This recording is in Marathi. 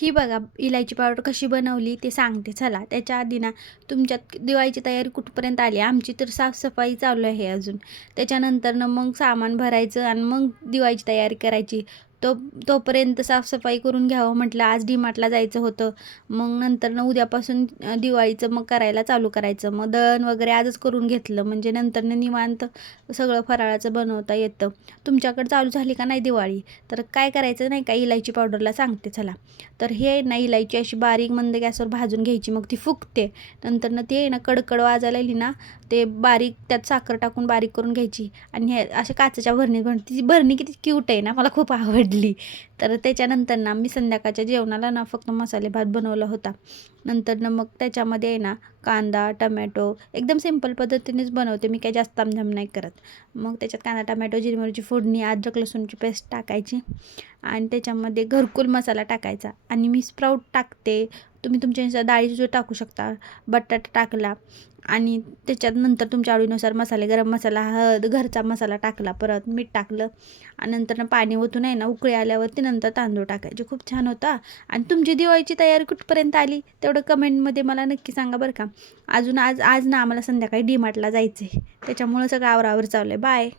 ही बघा इलायची पावडर कशी बनवली ते सांगते चला. त्याच्या आधी ना तुमच्यात दिवाळीची तयारी कुठपर्यंत आली? आमची तर साफसफाई चालू आहे अजून. त्याच्यानंतरनं मग सामान भरायचं आणि मग दिवाळीची तयारी करायची. तोपर्यंत साफसफाई करून घ्यावं म्हटलं. आज डीमार्टला जायचं होतं. मग नंतरनं उद्यापासून दिवाळीचं मग करायला चालू करायचं. मग दळण वगैरे आजच करून घेतलं म्हणजे नंतरनं निवांत सगळं फराळाचं बनवता येतं. तुमच्याकडे चालू झाली का नाही दिवाळी? तर काय करायचं नाही का, इलायची पावडरला सांगते चला. तर हे ना इलायची अशी बारीक मंद गॅसवर भाजून घ्यायची, मग ती फुगते. नंतरनं ते ना कडकड वाजायला लागली ना, ते बारीक त्यात साखर टाकून बारीक करून घ्यायची आणि हे अशा काचेच्या भरणीत ती भरणी किती क्यूट आहे ना, मला खूप आवडली. तर त्याच्यानंतर ना मी संध्याकाळच्या जेवणाला ना फक्त मसाले भात बनवला होता. नंतरनं मग त्याच्यामध्ये आहे ना कांदा, टमॅटो एकदम सिंपल पद्धतीनेच बनवते मी, काही जास्त तामझाम नाही करत. मग त्याच्यात कांदा, टमॅटो, जिरी मिरची फोडणी, अद्रक लसूणची पेस्ट टाकायची आणि त्याच्यामध्ये घरकुल मसाला टाकायचा आणि मी स्प्राऊट टाकते. तुम्ही तुमच्या डाळीचं टाकू शकता. बटाटा टाकला आणि त्याच्यात नंतर तुमच्या आवडीनुसार मसाले, गरम मसाला, हळद, घरचा मसाला टाकला, परत मीठ टाकलं आणि नंतर पाणी ओतून आहे ना उकळी आल्यावरती नंतर तांदूळ टाकायचे. खूप छान होता. आणि तुमची दिवाळीची तयारी कुठपर्यंत आली तेवढं कमेंटमध्ये मला नक्की सांगा बरं का. अजून आज आज ना आम्हाला संध्याकाळी डीमार्टला जायचं आहे, त्याच्यामुळं सगळं आवरावर चालू आहे. बाय.